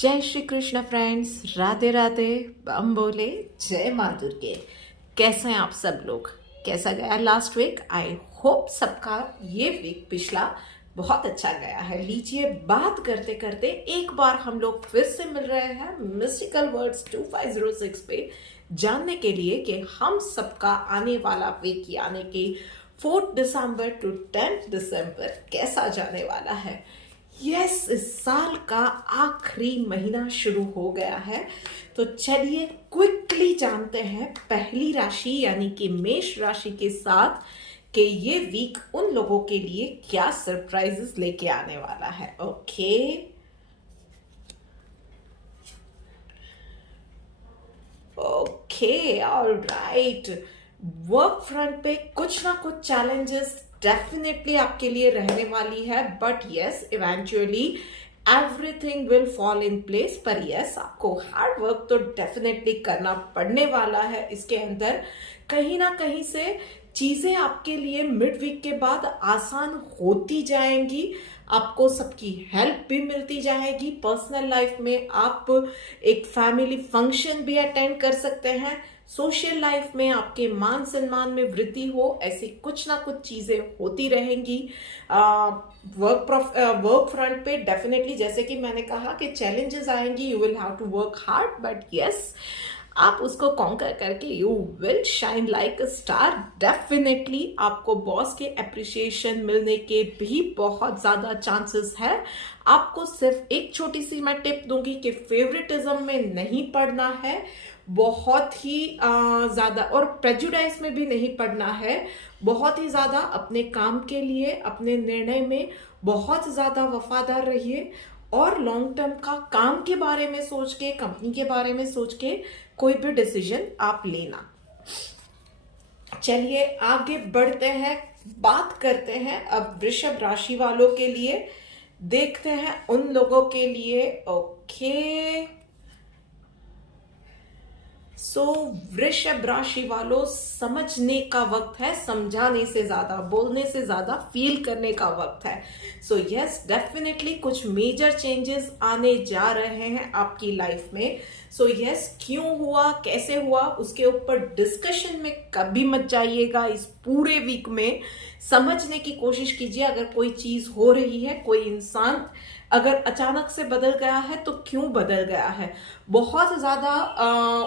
जय श्री कृष्ण फ्रेंड्स, राधे राधे, बम बोले, जय माँ दुर्गे। कैसे हैं आप सब लोग? कैसा गया लास्ट वीक? आई होप सबका ये वीक पिछला बहुत अच्छा गया है। लीजिए, बात करते करते एक बार हम लोग फिर से मिल रहे हैं मिस्टिकल वर्ड्स 2506 पे जानने के लिए कि हम सबका आने वाला वीक यानी कि 4 दिसंबर टू 10 दिसंबर कैसा जाने वाला है। यस, इस साल का आखिरी महीना शुरू हो गया है, तो चलिए क्विकली जानते हैं पहली राशि यानी कि मेष राशि के साथ कि ये वीक उन लोगों के लिए क्या सरप्राइजेस लेके आने वाला है। Okay alright. वर्क फ्रंट पे कुछ ना कुछ चैलेंजेस डेफिनेटली आपके लिए रहने वाली है, but yes eventually everything will fall in place. पर यस, आपको हार्ड वर्क तो डेफिनेटली करना पड़ने वाला है। इसके अंदर कहीं ना कहीं से चीजें आपके लिए मिड वीक के बाद आसान होती जाएंगी। आपको सबकी हेल्प भी मिलती जाएगी। पर्सनल लाइफ में आप एक फैमिली फंक्शन भी अटेंड कर सकते हैं। सोशल लाइफ में आपके मान सम्मान में वृद्धि हो, ऐसी कुछ ना कुछ चीजें होती रहेंगी। वर्क फ्रंट पे डेफिनेटली जैसे कि मैंने कहा कि चैलेंजेस आएंगी, you will have to work hard, but yes आप उसको कॉन्कर करके you will shine like a star. Definitely आपको बॉस के अप्रिसिएशन मिलने के भी बहुत ज्यादा चांसेस है। आपको सिर्फ एक छोटी सी मैं टिप दूंगी कि फेवरेटिज्म में नहीं पड़ना है, बहुत ही ज्यादा, और प्रेजुडाइज में भी नहीं पड़ना है। बहुत ही ज्यादा अपने काम के लिए, अपने निर्णय में बहुत ज्यादा वफादार रहिए और लॉन्ग टर्म का काम के बारे में सोच के, कंपनी के बारे में सोच के कोई भी डिसीजन आप लेना। चलिए आगे बढ़ते हैं, बात करते हैं अब वृषभ राशि वालों के लिए। देखते हैं उन लोगों के लिए। सो वृषभ राशि वालों, समझने का वक्त है, समझाने से ज्यादा, बोलने से ज्यादा फील करने का वक्त है। सो यस डेफिनेटली कुछ मेजर चेंजेस आने जा रहे हैं आपकी लाइफ में। सो यस, क्यों हुआ, कैसे हुआ, उसके ऊपर डिस्कशन में कभी मत जाइएगा। इस पूरे वीक में समझने की कोशिश कीजिए। अगर कोई चीज हो रही है, कोई इंसान अगर अचानक से बदल गया है तो क्यों बदल गया है। बहुत ज्यादा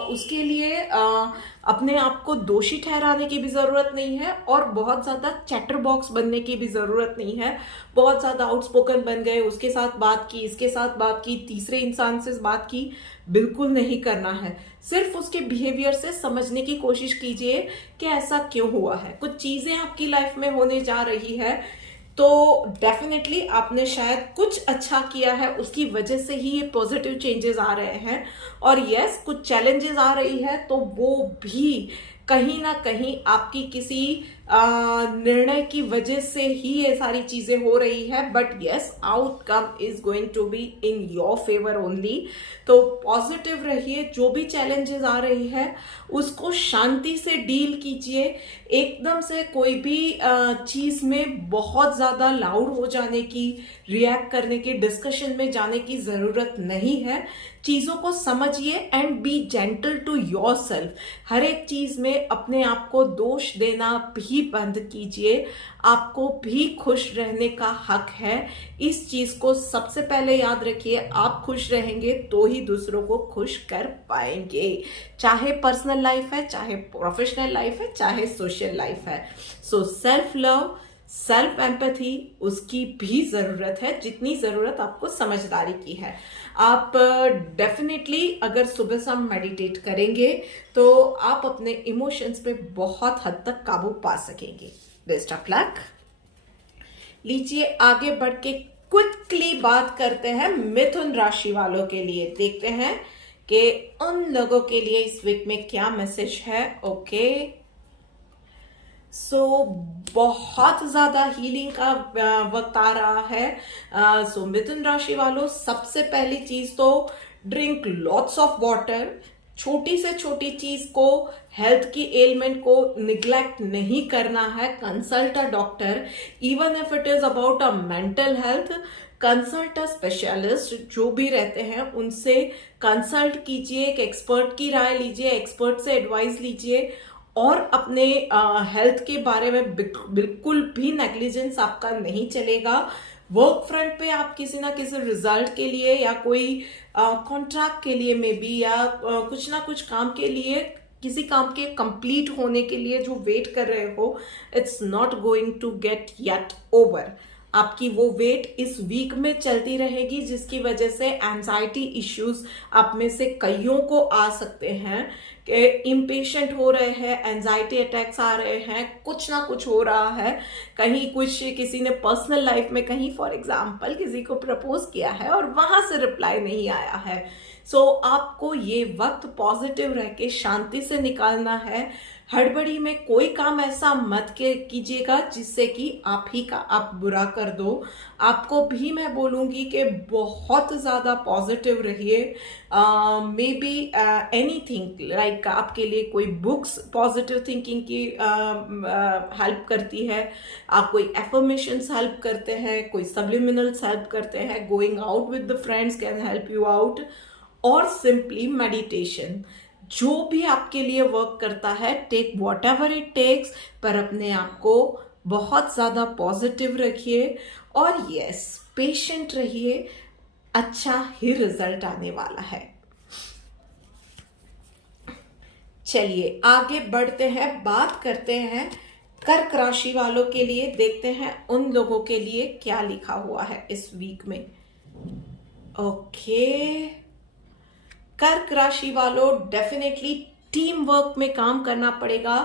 उसके लिए अपने आप को दोषी ठहराने की भी जरूरत नहीं है और बहुत ज्यादा चैटर बॉक्स बनने की भी जरूरत नहीं है। बहुत ज्यादा आउटस्पोकन बन गए, उसके साथ बात की, इसके साथ बात की, तीसरे इंसान से बात की, बिल्कुल नहीं करना है। सिर्फ उसके बिहेवियर से समझने की कोशिश कीजिए कि ऐसा क्यों हुआ है। कुछ चीजें आपकी लाइफ में होने जा रही है तो डेफिनेटली आपने शायद कुछ अच्छा किया है, उसकी वजह से ही ये पॉजिटिव चेंजेस आ रहे हैं। और यस, कुछ चैलेंजेस आ रही है तो वो भी कहीं ना कहीं आपकी किसी निर्णय की वजह से ही ये सारी चीजें हो रही है। But yes, outcome is going to be in your favour only. तो पॉजिटिव रहिए। जो भी चैलेंजेस आ रही है उसको शांति से डील कीजिए। एकदम से कोई भी चीज में बहुत ज्यादा लाउड हो जाने की, रिएक्ट करने की, डिस्कशन में जाने की जरूरत नहीं है। चीजों को समझिए and be gentle to yourself. हर एक चीज में अपने आप को दोष देना भी बंद कीजिए। आपको भी खुश रहने का हक है। इस चीज को सबसे पहले याद रखिए। आप खुश रहेंगे तो ही दूसरों को खुश कर पाएंगे, चाहे पर्सनल लाइफ है, चाहे प्रोफेशनल लाइफ है, चाहे सोशल लाइफ है। So self love, self empathy, उसकी भी जरूरत है जितनी जरूरत आपको समझदारी की है। आप डेफिनेटली अगर सुबह शाम मेडिटेट करेंगे तो आप अपने इमोशंस पे बहुत हद तक काबू पा सकेंगे। Best of luck. लीजिए आगे बढ़ के क्विकली बात करते हैं मिथुन राशि वालों के लिए। देखते हैं कि उन लोगों के लिए इस वीक में क्या मैसेज है। सो बहुत ज्यादा हीलिंग का वक्त आ रहा है। सो मिथुन राशि वालों, सबसे पहली चीज तो ड्रिंक लॉट्स ऑफ वाटर। छोटी से छोटी चीज को, हेल्थ की एलिमेंट को निग्लेक्ट नहीं करना है। Consult a doctor, even if it is about a mental health. Consult a specialist, जो भी रहते हैं उनसे कंसल्ट कीजिए, एक एक्सपर्ट की राय लीजिए, एक्सपर्ट से एडवाइस लीजिए और अपने हेल्थ के बारे में बिल्कुल भी नेग्लिजेंस आपका नहीं चलेगा। वर्क फ्रंट पे आप किसी ना किसी रिजल्ट के लिए या कोई कॉन्ट्रैक्ट के लिए मे बी या कुछ ना कुछ काम के लिए, किसी काम के कंप्लीट होने के लिए जो वेट कर रहे हो, it's not going to get yet over. आपकी वो वेट इस वीक में चलती रहेगी, जिसकी वजह से एंजाइटी इश्यूज आप में से कईयों को आ सकते हैं कि इम्पेशेंट हो रहे हैं, एंजाइटी अटैक्स आ रहे हैं, कुछ ना कुछ हो रहा है, कहीं कुछ किसी ने पर्सनल लाइफ में कहीं फॉर एग्जांपल किसी को प्रपोज किया है और वहां से रिप्लाई नहीं आया है। सो आपको ये वक्त पॉजिटिव रह के शांति से निकालना है। हड़बड़ी में कोई काम ऐसा मत कीजिएगा जिससे कि आप ही का आप बुरा कर दो। आपको भी मैं बोलूँगी कि बहुत ज़्यादा पॉजिटिव रहिए। मे बी एनीथिंग लाइक आपके लिए कोई बुक्स पॉजिटिव थिंकिंग की हेल्प करती है, आप कोई एफर्मेशंस हेल्प करते हैं, कोई सब्लिमिनल्स हेल्प करते हैं, going out with the friends can help you out, और सिंपली मेडिटेशन, जो भी आपके लिए वर्क करता है, take whatever it takes, पर अपने आप को बहुत ज़्यादा पॉजिटिव रखिए और यस पेशेंट रहिए, अच्छा ही रिजल्ट आने वाला है। चलिए आगे बढ़ते हैं, बात करते हैं कर्क राशि वालों के लिए, देखते हैं उन लोगों के लिए क्या लिखा हुआ है इस वीक में। ओके, कर्क राशि वालों डेफिनेटली टीम वर्क में काम करना पड़ेगा।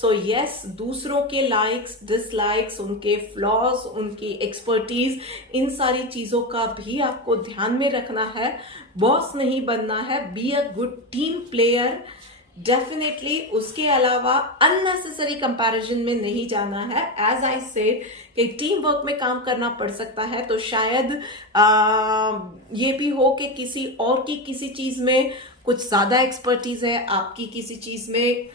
सो यस, दूसरों के लाइक्स डिसलाइक्स, उनके फ्लॉज, उनकी एक्सपर्टीज, इन सारी चीजों का भी आपको ध्यान में रखना है। बॉस नहीं बनना है, be a good team player definitely. उसके अलावा अननेसेसरी कंपैरिजन में नहीं जाना है। एज आई सेड कि टीम वर्क में काम करना पड़ सकता है, तो शायद ये भी हो कि किसी और की किसी चीज में कुछ ज्यादा एक्सपर्टीज है, आपकी किसी चीज में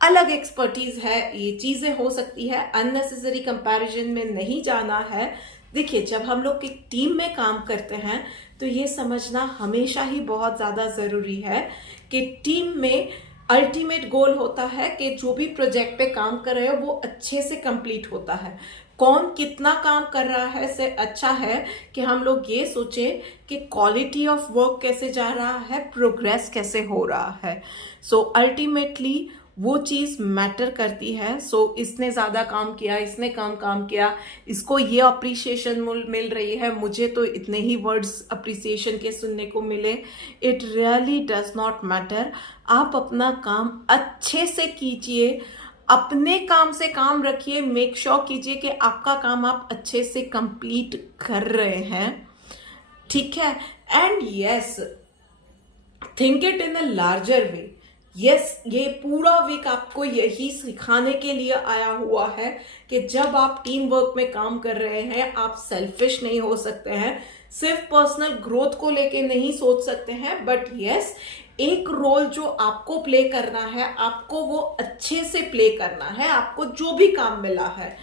अलग एक्सपर्टीज है, ये चीजें हो सकती है। अननेसेसरी कंपैरिजन में नहीं जाना है। देखिए, जब हम लोग एक टीम में काम करते हैं तो ये समझना हमेशा ही बहुत ज्यादा जरूरी है कि टीम में अल्टीमेट गोल होता है कि जो भी प्रोजेक्ट पे काम कर रहे हो वो अच्छे से कंप्लीट होता है। कौन कितना काम कर रहा है से अच्छा है कि हम लोग ये सोचें कि क्वालिटी ऑफ वर्क कैसे जा रहा है, प्रोग्रेस कैसे हो रहा है। सो अल्टीमेटली वो चीज मैटर करती है। सो इसने ज्यादा काम किया, इसने काम किया, इसको ये अप्रिसिएशन मिल रही है, मुझे तो इतने ही वर्ड्स अप्रिसिएशन के सुनने को मिले। It really does not matter. आप अपना काम अच्छे से कीजिए, अपने काम से काम रखिए, मेक श्योर कीजिए कि आपका काम आप अच्छे से कंप्लीट कर रहे हैं, ठीक है। And yes, think it in a larger way. Yes, ये पूरा वीक आपको यही सिखाने के लिए आया हुआ है कि जब आप टीम वर्क में काम कर रहे हैं, आप सेल्फिश नहीं हो सकते हैं, सिर्फ पर्सनल ग्रोथ को लेके नहीं सोच सकते हैं, बट यस, एक रोल जो आपको प्ले करना है, आपको वो अच्छे से प्ले करना है। आपको जो भी काम मिला है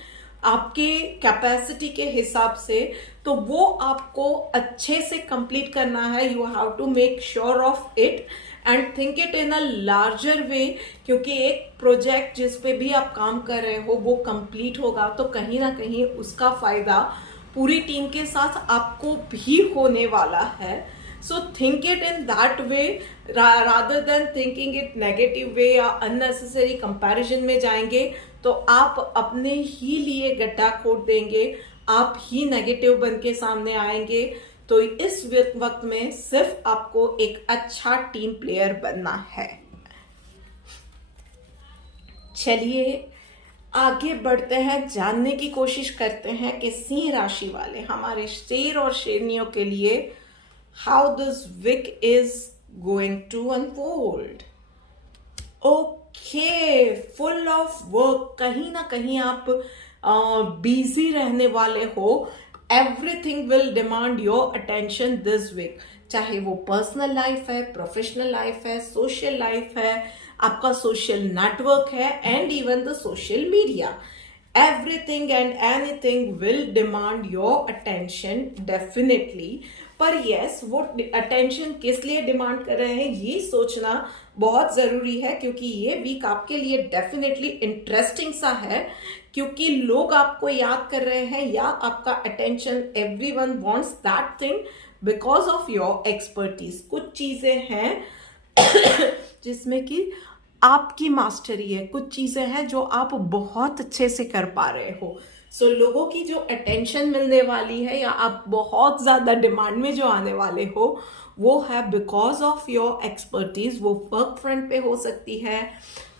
आपके कैपेसिटी के हिसाब से, तो वो आपको अच्छे से कंप्लीट करना है। You have to make sure of it and think it in a larger way, क्योंकि एक प्रोजेक्ट जिस पे भी आप काम कर रहे हो वो कंप्लीट होगा तो कहीं ना कहीं उसका फायदा पूरी टीम के साथ आपको भी होने वाला है। So think it in that way rather than thinking it negative way या अननेसेसरी कंपैरिजन में जाएंगे तो आप अपने ही लिए गड्ढा खोद देंगे, आप ही नेगेटिव बन के सामने आएंगे। तो इस वक्त में सिर्फ आपको एक अच्छा टीम प्लेयर बनना है। चलिए आगे बढ़ते हैं, जानने की कोशिश करते हैं कि सिंह राशि वाले हमारे शेर और शेरनियों के लिए how this week is going to unfold. Okay, full of work, कहीं ना कहीं आप बिजी रहने वाले हो। Everything will demand your attention this week, चाहे वो पर्सनल लाइफ है, प्रोफेशनल लाइफ है, सोशल लाइफ है, आपका सोशल नेटवर्क है, and even the social media. Everything and anything will demand your attention definitely. पर यस, वो अटेंशन किस लिए डिमांड कर रहे हैं ये सोचना बहुत जरूरी है, क्योंकि ये वीक आपके लिए डेफिनेटली इंटरेस्टिंग सा है, क्योंकि लोग आपको याद कर रहे हैं या आपका attention, everyone wants that thing because of your expertise. कुछ चीजें हैं जिसमें कि आपकी मास्टरी है, कुछ चीजें हैं जो आप बहुत अच्छे से कर पा रहे हो। सो लोगों की जो अटेंशन मिलने वाली है या आप बहुत ज्यादा डिमांड में जो आने वाले हो, वो है बिकॉज ऑफ योर एक्सपर्टीज। वो वर्क फ्रंट पे हो सकती है,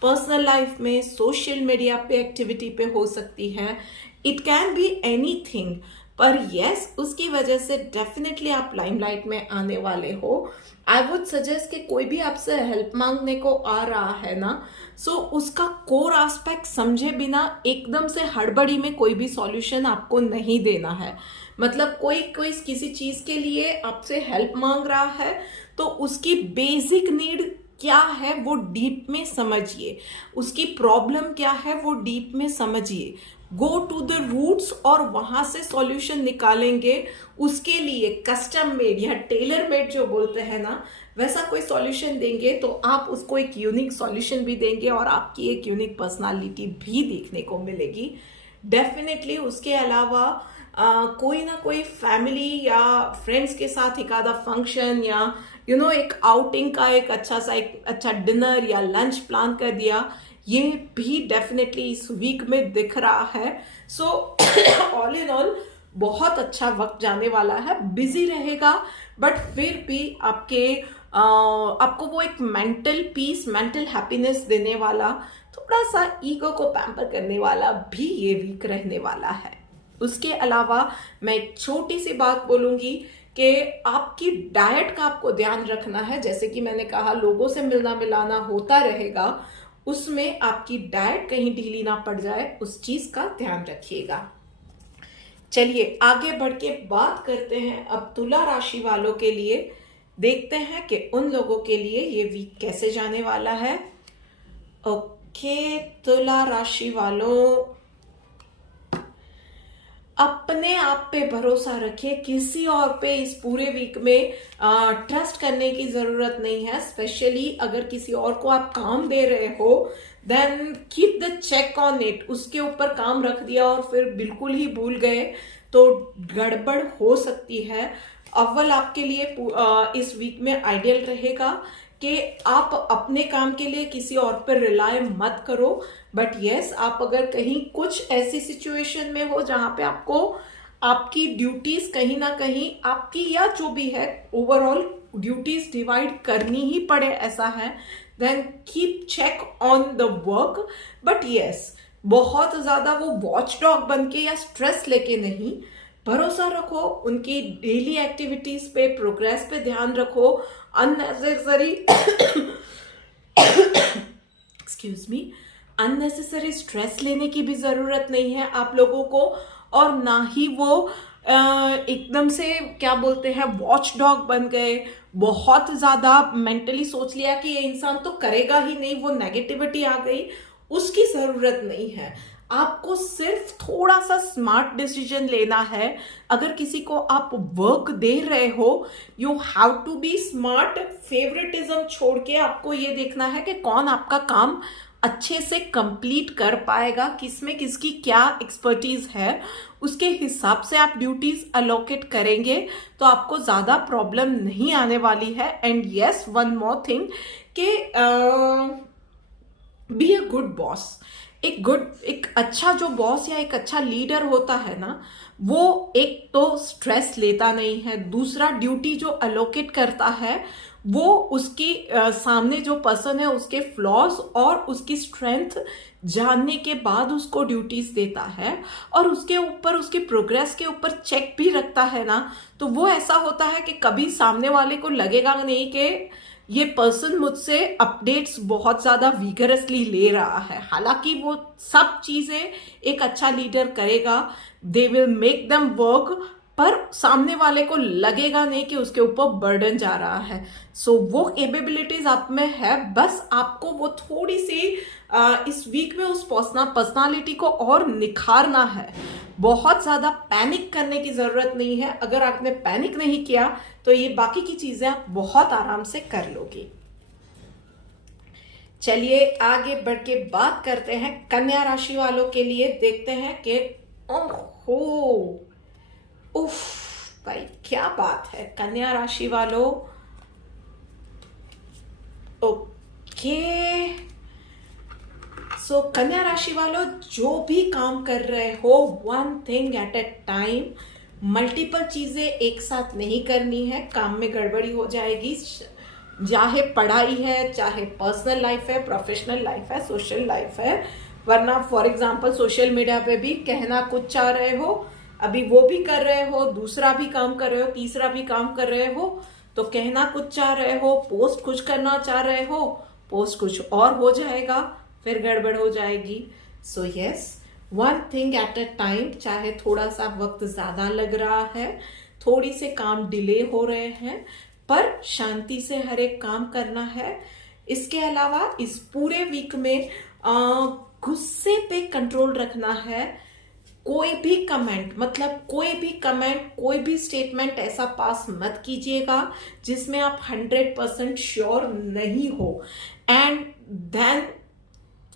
पर्सनल लाइफ में, सोशल मीडिया पे एक्टिविटी पे हो सकती है, इट कैन बी एनीथिंग। पर यस, उसकी वजह से डेफिनेटली आप लाइमलाइट में आने वाले हो। आई वुड सजेस्ट कि कोई भी आपसे हेल्प मांगने को आ रहा है ना, सो उसका कोर एस्पेक्ट समझे बिना एकदम से हड़बड़ी में कोई भी सॉल्यूशन आपको नहीं देना है। मतलब कोई कोई किसी चीज के लिए आपसे हेल्प मांग रहा है तो उसकी बेसिक नीड क्या है वो डीप में समझिए, उसकी प्रॉब्लम क्या है वो डीप में समझिए, गो टू द रूट्स और वहां से सॉल्यूशन निकालेंगे। उसके लिए कस्टम मेड या टेलर मेड जो बोलते हैं ना, वैसा कोई सॉल्यूशन देंगे तो आप उसको एक यूनिक सॉल्यूशन भी देंगे और आपकी एक यूनिक पर्सनालिटी भी देखने को मिलेगी डेफिनेटली। उसके अलावा कोई ना कोई फैमिली या फ्रेंड्स के साथ एक आधा फंक्शन या एक आउटिंग का एक अच्छा डिनर या लंच प्लान कर दिया, ये भी डेफिनेटली इस वीक में दिख रहा है। सो ऑल इन ऑल बहुत अच्छा वक्त जाने वाला है, बिजी रहेगा, बट फिर भी आपको वो एक मेंटल पीस, मेंटल हैप्पीनेस देने वाला, थोड़ा सा ईगो को पैम्पर करने वाला भी ये वीक रहने वाला है। उसके अलावा मैं एक छोटी सी बात बोलूंगी कि आपकी डाइट का आपको ध्यान रखना है। जैसे कि मैंने कहा, लोगों से मिलना मिलाना होता रहेगा, उसमें आपकी डाइट कहीं ढीली ना पड़ जाए, उस चीज का ध्यान रखिएगा। चलिए आगे बढ़ के बात करते हैं अब तुला राशि वालों के लिए। देखते हैं कि उन लोगों के लिए ये वीक कैसे जाने वाला है। ओके, तुला राशि वालों, अपने आप पे भरोसा रखिए, किसी और पे इस पूरे वीक में ट्रस्ट करने की जरूरत नहीं है। स्पेशली अगर किसी और को आप काम दे रहे हो, then keep the check on it. उसके ऊपर काम रख दिया और फिर बिल्कुल ही भूल गए तो गड़बड़ हो सकती है। अव्वल आपके लिए इस वीक में आइडियल रहेगा कि आप अपने काम के लिए किसी और पर रिलाय मत करो। बट यस, आप अगर कहीं कुछ ऐसी सिचुएशन में हो जहां पे आपको आपकी ड्यूटीज कहीं ना कहीं आपकी या जो भी है ओवरऑल ड्यूटीज डिवाइड करनी ही पड़े, ऐसा है, then keep check on the work. But yes, बहुत ज्यादा वो वॉच डॉग बन के या स्ट्रेस लेके नहीं, भरोसा रखो उनकी डेली एक्टिविटीज पे, प्रोग्रेस पे ध्यान रखो। Unnecessary excuse me, unnecessary stress लेने की भी जरूरत नहीं है आप लोगों को, और ना ही वो एकदम से क्या बोलते हैं वॉच डॉग बन गए, बहुत ज्यादा मेंटली सोच लिया कि ये इंसान तो करेगा ही नहीं, वो नेगेटिविटी आ गई, उसकी जरूरत नहीं है। आपको सिर्फ थोड़ा सा स्मार्ट डिसीजन लेना है। अगर किसी को आप वर्क दे रहे हो, you have to be smart. Favouritism छोड़ के आपको ये देखना है कि कौन आपका काम अच्छे से कंप्लीट कर पाएगा, किसमें किसकी क्या एक्सपर्टीज है, उसके हिसाब से आप ड्यूटीज अलोकेट करेंगे तो आपको ज्यादा प्रॉब्लम नहीं आने वाली है। And yes, one more thing कि बी अ गुड बॉस। एक अच्छा जो बॉस या एक अच्छा लीडर होता है ना, वो एक तो स्ट्रेस लेता नहीं है, दूसरा ड्यूटी जो अलोकेट करता है वो उसकी सामने जो पर्सन है उसके फ्लॉज और उसकी स्ट्रेंथ जानने के बाद उसको ड्यूटीज देता है, और उसके ऊपर उसके प्रोग्रेस के ऊपर चेक भी रखता है ना, तो वो ऐसा होता है कि कभी सामने वाले को लगेगा नहीं कि ये पर्सन मुझसे अपडेट्स बहुत ज्यादा विगरसली ले रहा है। हालांकि वो सब चीजें एक अच्छा लीडर करेगा, they will make them work पर सामने वाले को लगेगा नहीं कि उसके ऊपर बर्डन जा रहा है। सो वो एबिलिटीज आप में है, बस आपको वो थोड़ी सी इस वीक में उस पर्सनालिटी को और निखारना है। बहुत ज्यादा पैनिक करने की जरूरत नहीं है। अगर आपने पैनिक नहीं किया तो ये बाकी की चीजें आप बहुत आराम से कर लोगे। चलिए आगे बढ़ के बात करते हैं कन्या राशि वालों के लिए। देखते हैं कि ओहो, उफ भाई क्या बात है कन्या राशि वालों। ओके, सो कन्या राशि वालों, जो भी काम कर रहे हो, one thing at A time. Multiple चीजें एक साथ नहीं करनी है, काम में गड़बड़ी हो जाएगी। चाहे पढ़ाई है, चाहे पर्सनल लाइफ है, प्रोफेशनल लाइफ है, सोशल लाइफ है। वरना फॉर एग्जांपल सोशल मीडिया पे भी कहना कुछ चाह रहे हो, अभी वो भी कर रहे हो, दूसरा भी काम कर रहे हो, तीसरा भी काम कर रहे हो, तो कहना कुछ चाह रहे हो, पोस्ट कुछ करना चाह रहे हो, पोस्ट कुछ और हो जाएगा, फिर गड़बड़ हो जाएगी। So yes, one thing at a time. चाहे थोड़ा सा वक्त ज्यादा लग रहा है, थोड़ी से काम डिले हो रहे हैं, पर शांति से हर एक काम करना है। इसके अलावा इस पूरे वीक में गुस्से पे कंट्रोल रखना है। कोई भी कमेंट, मतलब कोई भी कमेंट, कोई भी स्टेटमेंट ऐसा पास मत कीजिएगा जिसमें आप 100% श्योर नहीं हो। And then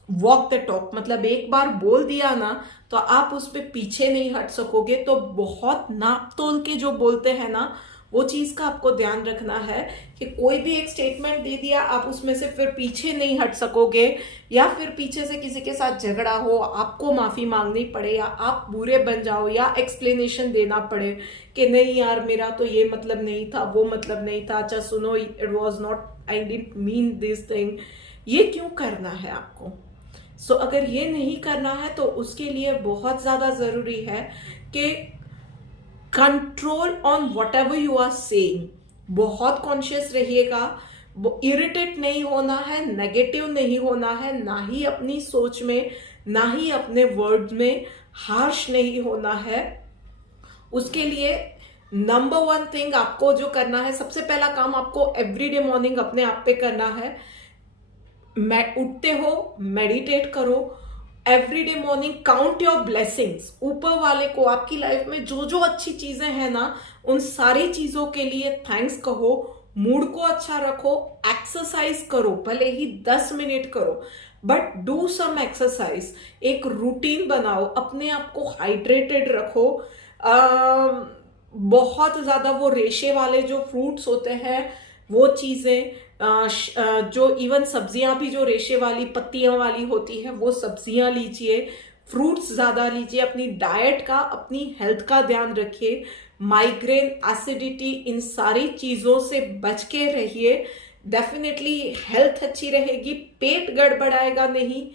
walk the talk, मतलब एक बार बोल दिया ना तो आप उस पर पीछे नहीं हट सकोगे। तो बहुत नाप तोल के जो बोलते हैं ना, वो चीज का आपको ध्यान रखना है कि कोई भी एक स्टेटमेंट दे दिया, आप उसमें से फिर पीछे नहीं हट सकोगे, या फिर पीछे से किसी के साथ झगड़ा हो, आपको माफी मांगनी पड़े, या आप बुरे बन जाओ, या एक्सप्लेनेशन देना पड़े कि नहीं यार मेरा तो ये मतलब नहीं था, वो मतलब नहीं था, अच्छा सुनो, it was not, I didn't mean this thing. ये क्यों करना है आपको? सो अगर ये नहीं करना है तो उसके लिए बहुत ज्यादा जरूरी है कि control on whatever you are saying. बहुत कॉन्शियस रहिएगा, इरिटेट नहीं होना है, नेगेटिव नहीं होना है, ना ही अपनी सोच में, ना ही अपने वर्ड्स में हार्श नहीं होना है। उसके लिए नंबर वन थिंग आपको जो करना है, सबसे पहला काम आपको एवरीडे मॉर्निंग अपने आप पे करना है। उठते हो, मेडिटेट करो। Everyday morning count your blessings. ऊपर वाले को, आपकी लाइफ में जो जो अच्छी चीजें हैं ना, उन सारी चीजों के लिए थैंक्स कहो। मूड को अच्छा रखो, एक्सरसाइज करो, भले ही 10 मिनट करो, बट डू सम एक्सरसाइज। एक रूटीन बनाओ, अपने आप को हाइड्रेटेड रखो। बहुत ज्यादा वो रेशे वाले जो फ्रूट्स होते हैं, वो चीजें, जो इवन सब्जियां भी जो रेशे वाली पत्तियां वाली होती है, वो सब्जियां लीजिए, फ्रूट्स ज्यादा लीजिए। अपनी डाइट का, अपनी हेल्थ का ध्यान रखिए। माइग्रेन, एसिडिटी, इन सारी चीजों से बच के रहिए। डेफिनेटली हेल्थ अच्छी रहेगी, पेट गड़बड़ाएगा नहीं,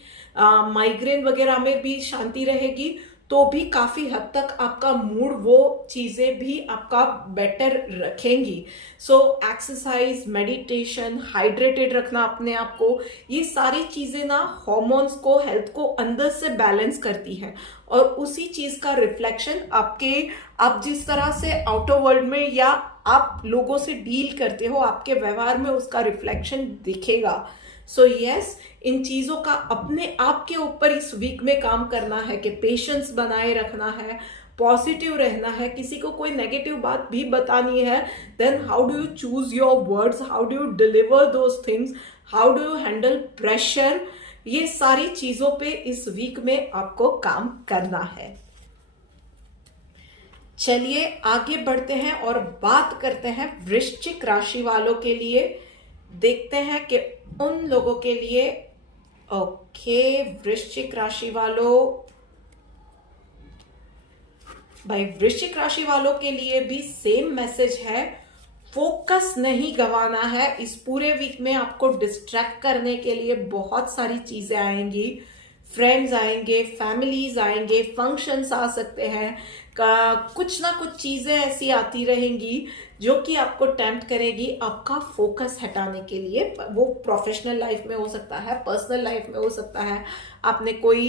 माइग्रेन वगैरह में भी शांति रहेगी, तो भी काफी हद तक आपका मूड, वो चीजें भी आपका बेटर रखेंगी। सो एक्सरसाइज, मेडिटेशन, हाइड्रेटेड रखना अपने आप को, ये सारी चीजें ना हार्मोन्स को, हेल्थ को अंदर से बैलेंस करती है, और उसी चीज का रिफ्लेक्शन आप जिस तरह से आउटर वर्ल्ड में या आप लोगों से डील करते हो, आपके व्यवहार में उसका रिफ्लेक्शन दिखेगा। सो यस, इन चीजों का अपने आप के ऊपर इस वीक में काम करना है कि पेशेंस बनाए रखना है, पॉजिटिव रहना है। किसी को कोई नेगेटिव बात भी बतानी है, then how do you choose your words, how do you deliver those things, how do you handle pressure, ये सारी चीजों पे इस वीक में आपको काम करना है। चलिए आगे बढ़ते हैं और बात करते हैं वृश्चिक राशि वालों के लिए। देखते हैं कि उन लोगों के लिए, ओके, वृश्चिक राशि वालों, भाई वृश्चिक राशि वालों के लिए भी सेम मैसेज है। फोकस नहीं गंवाना है। इस पूरे वीक में आपको डिस्ट्रैक्ट करने के लिए बहुत सारी चीजें आएंगी। फ्रेंड्स आएंगे, फैमिलीज आएंगे, फंक्शंस आ सकते हैं, कुछ ना कुछ चीजें ऐसी आती रहेंगी जो कि आपको टेम्प्ट करेगी आपका फोकस हटाने के लिए। वो प्रोफेशनल लाइफ में हो सकता है, पर्सनल लाइफ में हो सकता है। आपने कोई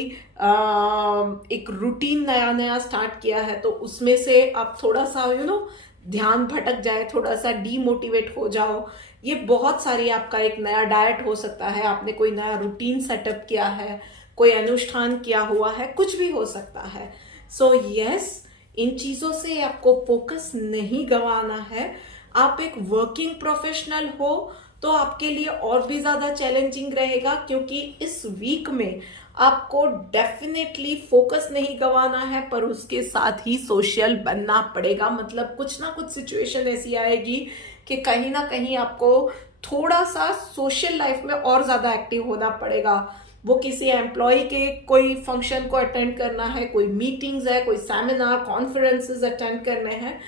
एक रूटीन नया नया स्टार्ट किया है तो उसमें से आप थोड़ा सा ध्यान भटक जाए, थोड़ा सा डीमोटिवेट हो जाओ। ये बहुत सारी, आपका एक नया डाइट हो सकता है, आपने कोई नया रूटीन सेटअप किया है, कोई अनुष्ठान किया हुआ है, कुछ भी हो सकता है। सो यस, इन चीजों से आपको फोकस नहीं गंवाना है। आप एक वर्किंग प्रोफेशनल हो तो आपके लिए और भी ज्यादा चैलेंजिंग रहेगा, क्योंकि इस वीक में आपको डेफिनेटली फोकस नहीं गंवाना है, पर उसके साथ ही सोशल बनना पड़ेगा। मतलब कुछ ना कुछ सिचुएशन ऐसी आएगी कि कहीं ना कहीं आपको थोड़ा सा सोशल लाइफ में और ज्यादा एक्टिव होना पड़ेगा। वो किसी एम्प्लॉय के कोई फंक्शन को अटेंड करना है, कोई मीटिंग्स है, कोई सेमिनार कॉन्फ्रेंसेस अटेंड करने हैं,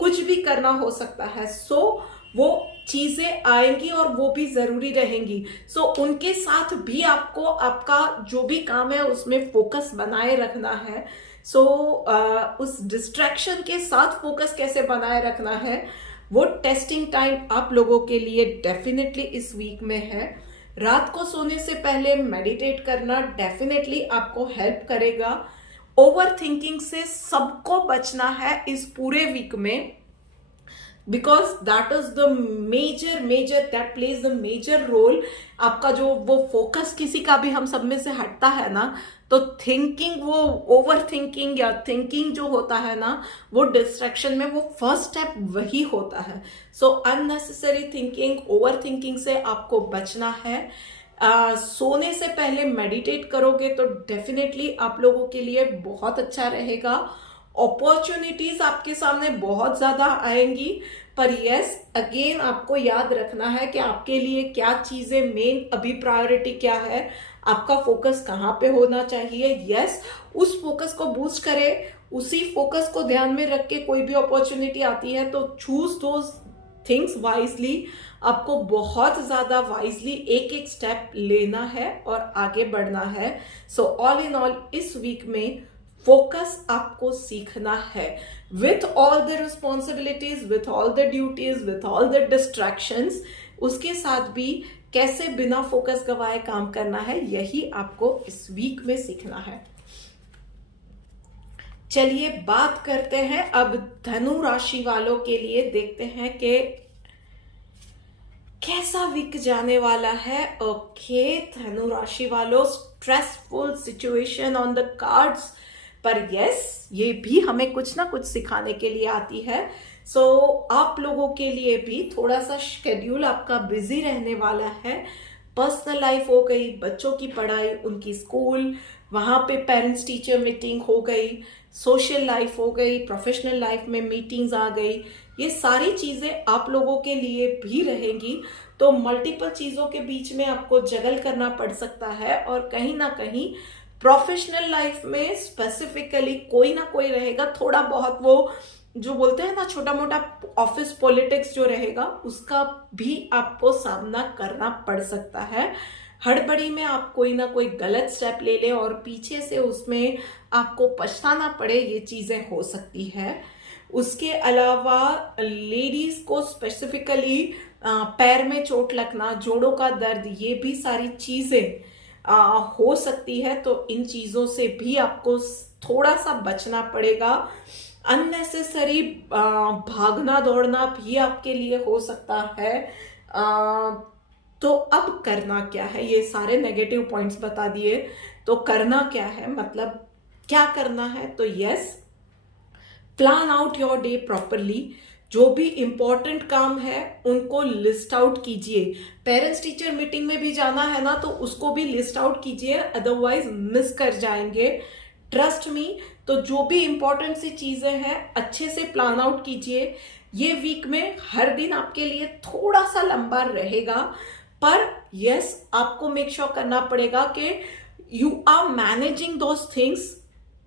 कुछ भी करना हो सकता है। सो वो चीजें आएंगी और वो भी जरूरी रहेंगी। सो उनके साथ भी आपको आपका जो भी काम है उसमें फोकस बनाए रखना है। सो उस डिस्ट्रैक्शन के साथ फोकस कैसे बनाए रखना है, वो टेस्टिंग टाइम आप लोगों के लिए डेफिनेटली इस वीक में है। रात को सोने से पहले मेडिटेट करना डेफिनेटली आपको हेल्प करेगा। ओवर थिंकिंग से सबको बचना है इस पूरे वीक में, because that is the major that plays the major role. आपका जो वो फोकस किसी का भी हम सब में से हटता है ना, तो थिंकिंग, वो ओवर थिंकिंग या थिंकिंग जो होता है ना, वो डिस्ट्रैक्शन में वो फर्स्ट स्टेप वही होता है। सो अननेसेसरी थिंकिंग, ओवर थिंकिंग से आपको बचना है। सोने से पहले मेडिटेट करोगे तो डेफिनेटली आप लोगों के लिए बहुत अच्छा रहेगा। अपॉर्चुनिटीज आपके सामने बहुत ज्यादा आएंगी, पर यस अगेन आपको याद रखना है कि आपके लिए क्या चीजें मेन, अभी प्रायोरिटी क्या है, आपका फोकस कहाँ पे होना चाहिए। यस, उस फोकस को बूस्ट करें, उसी फोकस को ध्यान में रख के कोई भी अपॉर्चुनिटी आती है तो चूज दोज थिंग्स वाइजली। आपको बहुत ज्यादा वाइजली एक एक स्टेप लेना है और आगे बढ़ना है। सो ऑल इन ऑल इस वीक में फोकस आपको सीखना है, with all the responsibilities, with all the duties, with all the distractions, उसके साथ भी कैसे बिना फोकस गवाए काम करना है, यही आपको इस वीक में सीखना है। चलिए बात करते हैं अब धनु राशि वालों के लिए, देखते हैं कि कैसा वीक जाने वाला है। ओके धनु राशि वालों, stressful situation on the cards, पर यस ये भी हमें कुछ ना कुछ सिखाने के लिए आती है। सो आप लोगों के लिए भी थोड़ा सा शेड्यूल आपका बिजी रहने वाला है। पर्सनल लाइफ हो गई, बच्चों की पढ़ाई, उनकी स्कूल, वहां पे पेरेंट्स टीचर मीटिंग हो गई, सोशल लाइफ हो गई, प्रोफेशनल लाइफ में मीटिंग्स आ गई, ये सारी चीजें आप लोगों के लिए भी रहेंगी। तो मल्टीपल चीजों के बीच में आपको जगल करना पड़ सकता है, और कहीं ना कहीं प्रोफेशनल लाइफ में स्पेसिफिकली कोई ना कोई रहेगा, थोड़ा बहुत वो जो बोलते हैं ना छोटा मोटा ऑफिस पॉलिटिक्स जो रहेगा, उसका भी आपको सामना करना पड़ सकता है। हड़बड़ी में आप कोई ना कोई गलत स्टेप ले ले और पीछे से उसमें आपको पछताना पड़े, ये चीजें हो सकती है। उसके अलावा लेडीज को स्पेसिफिकली पैर में चोट लगना, जोड़ों का दर्द, ये भी सारी चीजें हो सकती है। तो इन चीजों से भी आपको थोड़ा सा बचना पड़ेगा। अननेसेसरी भागना दौड़ना भी आपके लिए हो सकता है। तो अब करना क्या है, ये सारे नेगेटिव पॉइंट्स बता दिए, तो करना क्या है, मतलब क्या करना है। तो yes, plan out your day properly. जो भी इंपॉर्टेंट काम है उनको लिस्ट आउट कीजिए। पेरेंट्स टीचर मीटिंग में भी जाना है ना, तो उसको भी लिस्ट आउट कीजिए, अदरवाइज मिस कर जाएंगे। ट्रस्ट मी, तो जो भी इंपॉर्टेंट सी चीजें हैं अच्छे से प्लान आउट कीजिए। ये वीक में हर दिन आपके लिए थोड़ा सा लंबा रहेगा, पर यस आपको मेक श्योर करना पड़ेगा कि you are managing those things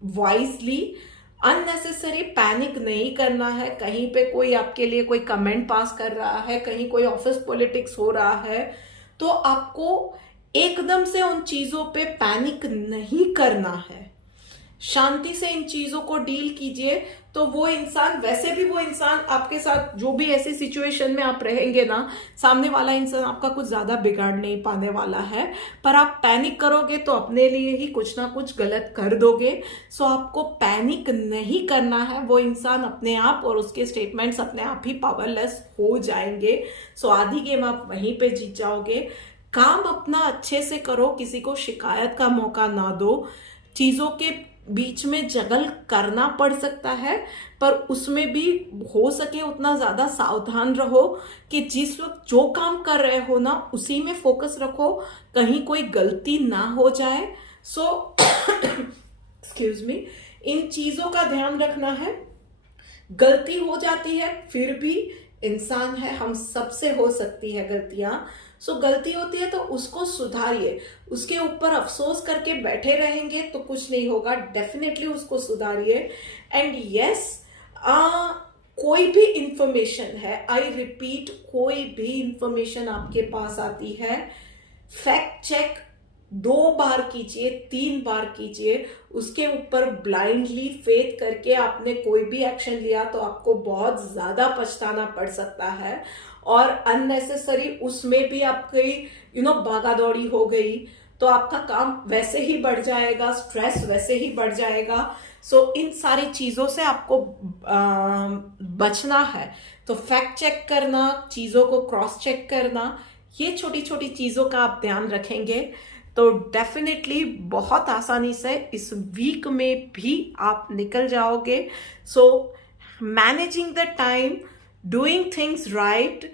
wisely. Unnecessary panic नहीं करना है। कहीं पे कोई आपके लिए कोई कमेंट पास कर रहा है, कहीं कोई ऑफिस पॉलिटिक्स हो रहा है, तो आपको एकदम से उन चीजों पे पैनिक नहीं करना है, शांति से इन चीजों को डील कीजिए। तो वो इंसान, वैसे भी वो इंसान आपके साथ जो भी ऐसी सिचुएशन में आप रहेंगे ना, सामने वाला इंसान आपका कुछ ज्यादा बिगाड़ नहीं पाने वाला है, पर आप पैनिक करोगे तो अपने लिए ही कुछ ना कुछ गलत कर दोगे। सो आपको पैनिक नहीं करना है, वो इंसान अपने आप और उसके स्टेटमेंट्स अपने आप ही पावरलेस हो जाएंगे। सो आधी गेम आप वहीं पे जीत जाओगे। काम अपना अच्छे से करो, किसी को शिकायत का मौका ना दो। चीजों के बीच में जगल करना पड़ सकता है, पर उसमें भी हो सके उतना ज्यादा सावधान रहो कि जिस वक्त जो काम कर रहे हो ना उसी में फोकस रखो, कहीं कोई गलती ना हो जाए। सो एक्सक्यूज मी, इन चीजों का ध्यान रखना है। गलती हो जाती है, फिर भी इंसान है, हम सबसे हो सकती है गलतियां। सो गलती होती है तो उसको सुधारिए। उसके ऊपर अफसोस करके बैठे रहेंगे तो कुछ नहीं होगा, डेफिनेटली उसको सुधारिए। एंड यस, कोई भी इंफॉर्मेशन है, आई रिपीट, कोई भी इंफॉर्मेशन आपके पास आती है, फैक्ट चेक 2 बार कीजिए, 3 बार कीजिए। उसके ऊपर ब्लाइंडली फेथ करके आपने कोई भी एक्शन लिया तो आपको बहुत ज्यादा पछताना पड़ सकता है, और अननेसेसरी उसमें भी आपकी भागा दौड़ी हो गई तो आपका काम वैसे ही बढ़ जाएगा, स्ट्रेस वैसे ही बढ़ जाएगा। सो इन सारी चीजों से आपको बचना है। तो फैक्ट चेक करना, चीजों को क्रॉस चेक करना, ये छोटी छोटी चीजों का आप ध्यान रखेंगे तो डेफिनेटली बहुत आसानी से इस वीक में भी आप निकल जाओगे। So managing the time, doing things right,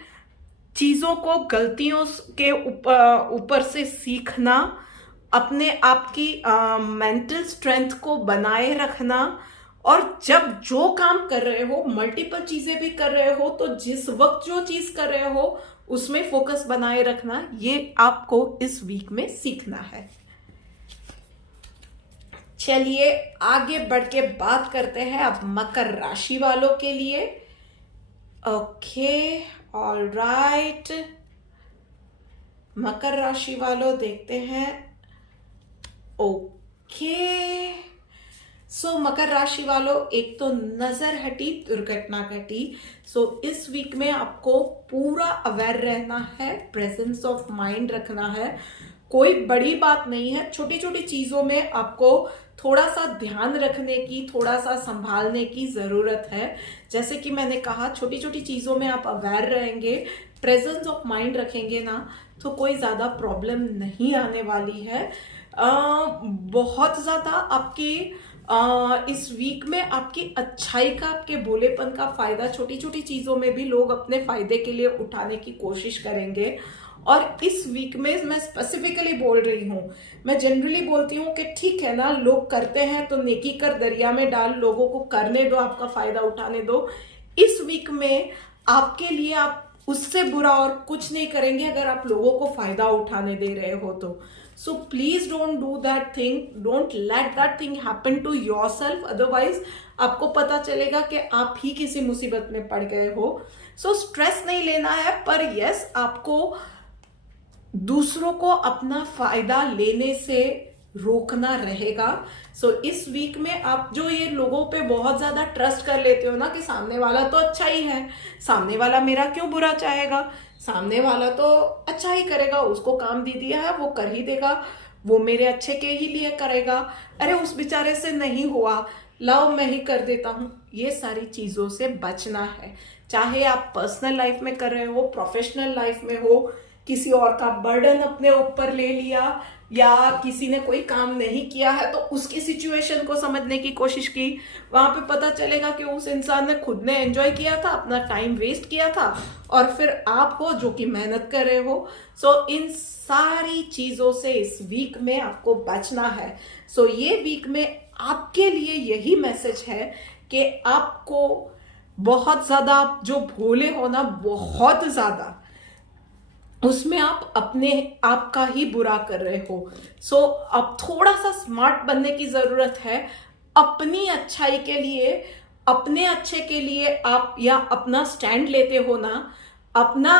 चीजों को गलतियों के ऊपर से सीखना, अपने आप की मेंटल स्ट्रेंथ को बनाए रखना, और जब जो काम कर रहे हो, मल्टीपल चीजें भी कर रहे हो, तो जिस वक्त जो चीज कर रहे हो उसमें फोकस बनाए रखना, ये आपको इस वीक में सीखना है। चलिए आगे बढ़ के बात करते हैं अब मकर राशि वालों के लिए। ओके, ऑल राइट, मकर राशि वालों देखते हैं। ओके, सो मकर राशि वालों, एक तो नजर हटी, दुर्घटना घटी। सो इस वीक में आपको पूरा अवेयर रहना है, प्रेजेंस ऑफ माइंड रखना है। कोई बड़ी बात नहीं है, छोटी छोटी चीजों में आपको थोड़ा सा ध्यान रखने की, थोड़ा सा संभालने की जरूरत है। जैसे कि मैंने कहा, छोटी छोटी चीजों में आप अवेयर रहेंगे, प्रेजेंस ऑफ माइंड रखेंगे ना, तो कोई ज्यादा प्रॉब्लम नहीं आने वाली है। बहुत ज्यादा आपकी इस वीक में आपकी अच्छाई का, आपके भोलेपन का फायदा छोटी छोटी चीजों में भी लोग अपने फायदे के लिए उठाने की कोशिश करेंगे। और इस वीक में मैं स्पेसिफिकली बोल रही हूं, मैं जनरली बोलती हूं कि ठीक है ना, लोग करते हैं तो नेकी कर दरिया में डाल, लोगों को करने दो, आपका फायदा उठाने दो। इस वीक में आपके लिए आप उससे बुरा और कुछ नहीं करेंगे अगर आप लोगों को फायदा उठाने दे रहे हो तो। So please don't do that thing, don't let that thing happen to yourself, otherwise आपको पता चलेगा कि आप ही किसी मुसीबत में पड़ गए हो। सो स्ट्रेस नहीं लेना है, पर यस, आपको दूसरों को अपना फायदा लेने से रोकना रहेगा। सो इस वीक में आप जो ये लोगों पे बहुत ज्यादा ट्रस्ट कर लेते हो ना कि सामने वाला तो अच्छा ही है, सामने वाला मेरा क्यों बुरा चाहेगा, सामने वाला तो अच्छा ही करेगा, उसको काम दे दिया है वो कर ही देगा, वो मेरे अच्छे के ही लिए करेगा, अरे उस बेचारे से नहीं हुआ, लाओ मैं ही कर देता हूं, ये सारी चीजों से बचना है। चाहे आप पर्सनल लाइफ में कर रहे हो, प्रोफेशनल लाइफ में हो, किसी और का बर्डन अपने ऊपर ले लिया, या किसी ने कोई काम नहीं किया है तो उसकी सिचुएशन को समझने की कोशिश की, वहां पे पता चलेगा कि उस इंसान ने खुद ने एंजॉय किया था, अपना टाइम वेस्ट किया था, और फिर आप हो जो कि मेहनत कर रहे हो। सो इन सारी चीजों से इस वीक में आपको बचना है। सो ये वीक में आपके लिए यही मैसेज है कि आपको बहुत ज्यादा, जो भोले हो ना, बहुत ज्यादा उसमें आप अपने आप का ही बुरा कर रहे हो। सो अब थोड़ा सा स्मार्ट बनने की जरूरत है। अपनी अच्छाई के लिए, अपने अच्छे के लिए आप या अपना स्टैंड लेते हो ना, अपना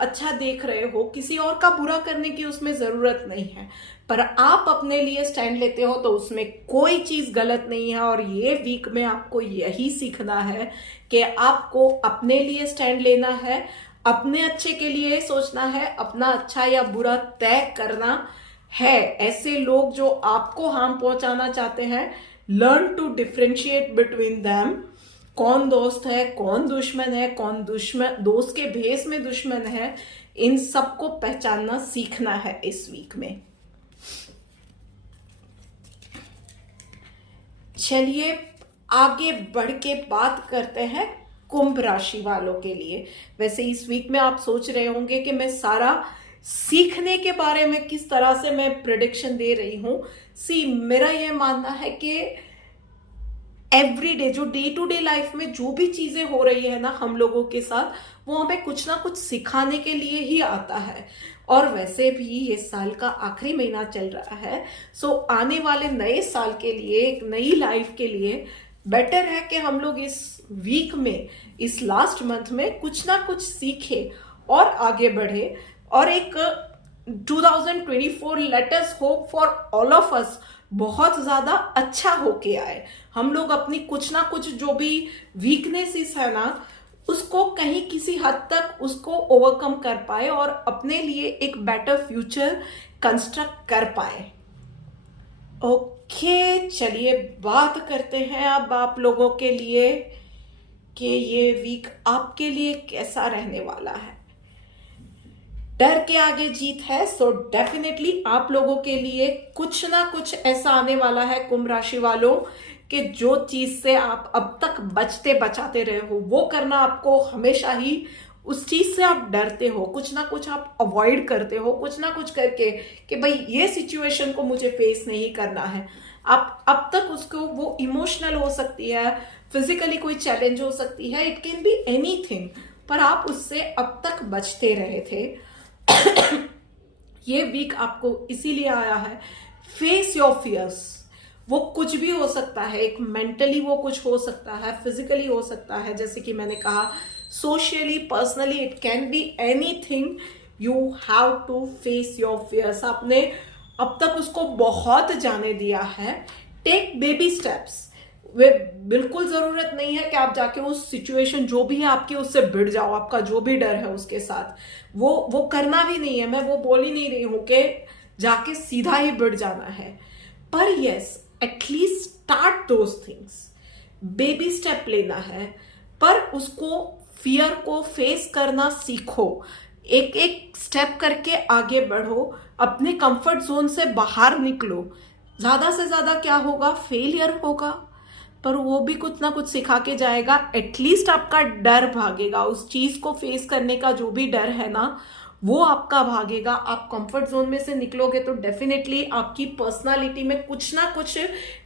अच्छा देख रहे हो, किसी और का बुरा करने की उसमें जरूरत नहीं है, पर आप अपने लिए स्टैंड लेते हो तो उसमें कोई चीज गलत नहीं है। और ये वीक में आपको यही सीखना है कि आपको अपने लिए स्टैंड लेना है, अपने अच्छे के लिए सोचना है, अपना अच्छा या बुरा तय करना है। ऐसे लोग जो आपको हार्म पहुंचाना चाहते हैं, learn to differentiate between them. कौन दोस्त है, कौन दुश्मन है, कौन दुश्मन दोस्त के भेस में दुश्मन है, इन सबको पहचानना सीखना है इस वीक में। चलिए आगे बढ़ के बात करते हैं कुंभ राशि वालों के लिए। वैसे इस वीक में आप सोच रहे होंगे कि मैं सारा सीखने के बारे में किस तरह से मैं प्रिडिक्शन दे रही हूं। मेरा यह मानना है कि एवरीडे जो डे टू डे लाइफ में जो भी चीजें हो रही है ना हम लोगों के साथ, वो हमें कुछ ना कुछ सिखाने के लिए ही आता है। और वैसे भी ये साल का आखिरी महीना चल रहा है, सो आने वाले नए साल के लिए, एक नई लाइफ के लिए बेटर है कि हम लोग इस वीक में, इस लास्ट मंथ में कुछ ना कुछ सीखे और आगे बढ़े। और एक 2024 let us hope for all of us बहुत ज्यादा अच्छा होके आए। हम लोग अपनी कुछ ना कुछ जो भी वीकनेसेस है ना, उसको कहीं किसी हद तक उसको ओवरकम कर पाए और अपने लिए एक बेटर फ्यूचर कंस्ट्रक्ट कर पाए। ओके, चलिए बात करते हैं अब आप लोगों के लिए कि ये वीक आपके लिए कैसा रहने वाला है। डर के आगे जीत है, सो डेफिनेटली आप लोगों के लिए कुछ ना कुछ ऐसा आने वाला है कुंभ राशि वालों कि जो चीज से आप अब तक बचते बचाते रहे हो, वो करना आपको हमेशा ही, उस चीज से आप डरते हो, कुछ ना कुछ आप अवॉइड करते हो, कुछ ना कुछ करके कि भाई ये सिचुएशन को मुझे फेस नहीं करना है। आप अब तक उसको, वो इमोशनल हो सकती है, फिजिकली कोई चैलेंज हो सकती है, इट कैन बी एनीथिंग, पर आप उससे अब तक बचते रहे थे। ये वीक आपको इसीलिए आया है, फेस योर फियर्स। वो कुछ भी हो सकता है, एक मेंटली वो कुछ हो सकता है, फिजिकली हो सकता है, जैसे कि मैंने कहा socially, personally, it can be anything. You have to face your fears. आपने अब तक उसको बहुत जाने दिया है, टेक बेबी स्टेप्स। वे बिल्कुल जरूरत नहीं है कि आप जाके उस सिचुएशन जो भी है आपकी, उससे भिड़ जाओ। आपका जो भी डर है उसके साथ वो करना भी नहीं है। मैं वो बोल ही नहीं रही हूं कि जाके सीधा ही भिड़ जाना है, पर yes, at least start those things. Baby step लेना है, पर उसको, फियर को फेस करना सीखो। एक एक स्टेप करके आगे बढ़ो, अपने कंफर्ट जोन से बाहर निकलो। ज्यादा से ज्यादा क्या होगा, फेलियर होगा, पर वो भी कुछ ना कुछ सिखा के जाएगा। एटलीस्ट आपका डर भागेगा, उस चीज को फेस करने का जो भी डर है ना, वो आपका भागेगा। आप कंफर्ट जोन में से निकलोगे तो डेफिनेटली आपकी पर्सनालिटी में कुछ ना कुछ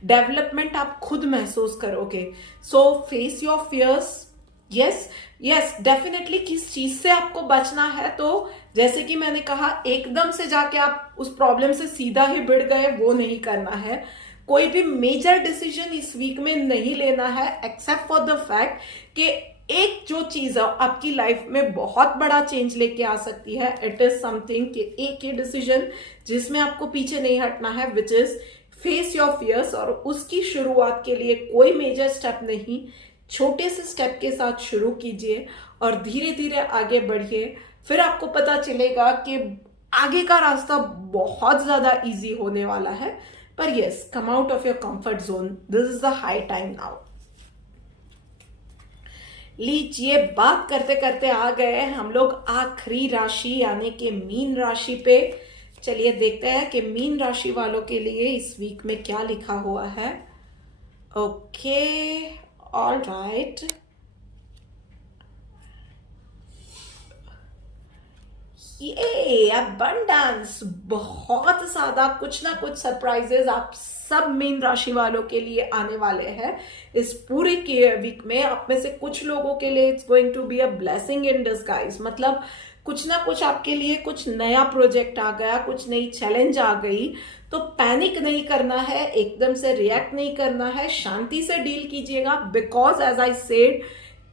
डेवलपमेंट आप खुद महसूस करोगे। So face your fears. Yes yes, definitely किस चीज से आपको बचना है, तो जैसे कि मैंने कहा, एकदम से जाके आप उस प्रॉब्लम से सीधा ही भिड़ गए, वो नहीं करना है। कोई भी मेजर डिसीजन इस वीक में नहीं लेना है, एक्सेप्ट फॉर द फैक्ट कि एक जो चीज है आपकी लाइफ में बहुत बड़ा चेंज लेके आ सकती है। इट इज समथिंग कि एक ही डिसीजन जिसमें आपको पीछे नहीं हटना है, which is face your fears. और उसकी शुरुआत के लिए कोई मेजर स्टेप नहीं, छोटे से स्टेप के साथ शुरू कीजिए और धीरे धीरे आगे बढ़िए। फिर आपको पता चलेगा कि आगे का रास्ता बहुत ज्यादा इजी होने वाला है। पर yes, come out of your comfort zone, this is the high time now. लीजिए, बात करते करते आ गए हम लोग आखिरी राशि यानी कि मीन राशि पे। चलिए देखते हैं कि मीन राशि वालों के लिए इस वीक में क्या लिखा हुआ है। Okay, all right. ये अबंडेंस, बहुत ज्यादा कुछ ना कुछ सरप्राइजेस आप सब मीन राशि वालों के लिए आने वाले हैं इस पूरे के वीक में। आप में से कुछ लोगों के लिए it's going to be a blessing in disguise, मतलब कुछ ना कुछ आपके लिए कुछ नया प्रोजेक्ट आ गया, कुछ नई चैलेंज आ गई। तो पैनिक नहीं करना है, एकदम से रिएक्ट नहीं करना है, शांति से डील कीजिएगा। Because as I said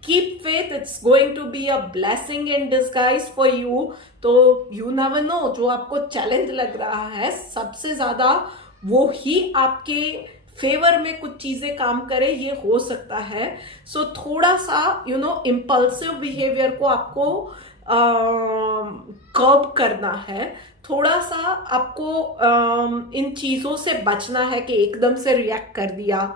keep faith, it's going to be a blessing in disguise for you. तो यू नेवर नो, जो आपको चैलेंज लग रहा है सबसे ज्यादा वो ही आपके फेवर में कुछ चीजें काम करे, ये हो सकता है। सो थोड़ा सा इम्पल्सिव बिहेवियर को आपको कर्ब करना है। थोड़ा सा आपको इन चीजों से बचना है कि एकदम से रिएक्ट कर दिया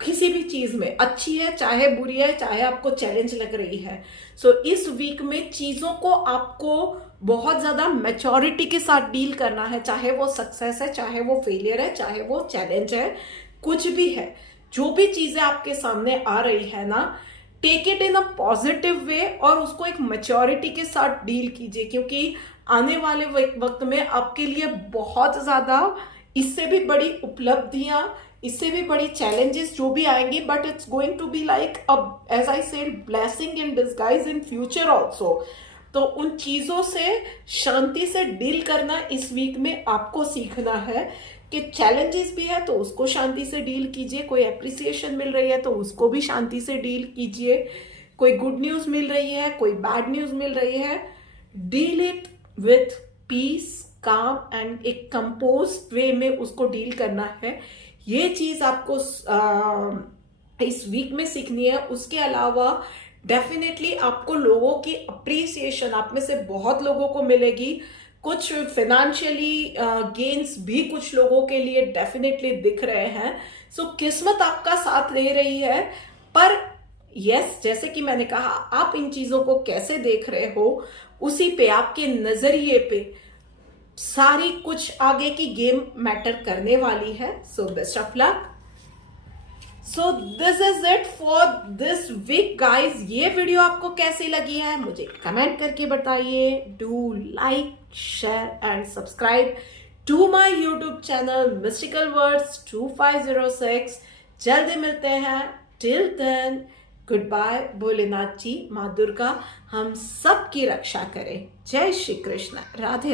किसी भी चीज में, अच्छी है चाहे बुरी है, चाहे आपको चैलेंज लग रही है। सो इस वीक में चीजों को आपको बहुत ज्यादा मैच्योरिटी के साथ डील करना है, चाहे वो सक्सेस है, चाहे वो फेलियर है, चाहे वो चैलेंज है, कुछ भी है। जो भी चीजें आपके सामने आ रही है ना, take it in a positive way और उसको एक मैच्योरिटी के साथ डील कीजिए, क्योंकि आने वाले वक्त में आपके लिए बहुत ज्यादा इससे भी बड़ी उपलब्धियां, इससे भी बड़ी चैलेंजेस जो भी आएंगे, but it's going to be like as I said blessing in disguise in future also. तो उन चीजों से शांति से डील करना इस वीक में आपको सीखना है कि चैलेंजेस भी है तो उसको शांति से डील कीजिए, कोई एप्रिसिएशन मिल रही है तो उसको भी शांति से डील कीजिए, कोई गुड न्यूज मिल रही है, कोई बैड न्यूज मिल रही है, डील इट विथ पीस, काम एंड एक कंपोज्ड वे में उसको डील करना है। ये चीज आपको इस वीक में सीखनी है। उसके अलावा डेफिनेटली आपको लोगों की अप्रिसिएशन आप में से बहुत लोगों को मिलेगी, कुछ फाइनेंशियली गेन्स भी कुछ लोगों के लिए डेफिनेटली दिख रहे हैं। सो किस्मत आपका साथ ले रही है, पर यस जैसे कि मैंने कहा, आप इन चीजों को कैसे देख रहे हो उसी पे, आपके नजरिए पे सारी कुछ आगे की गेम मैटर करने वाली है। So best of luck. So this is it for this week guys. ये वीडियो आपको कैसी लगी है मुझे कमेंट करके बताइए। Do like, share and subscribe to my YouTube channel mystical words 2506। जल्दी मिलते हैं। Till then goodbye. Bholenath ji, माँ दुर्गा हम सब की रक्षा करें। जय श्री कृष्ण। राधे।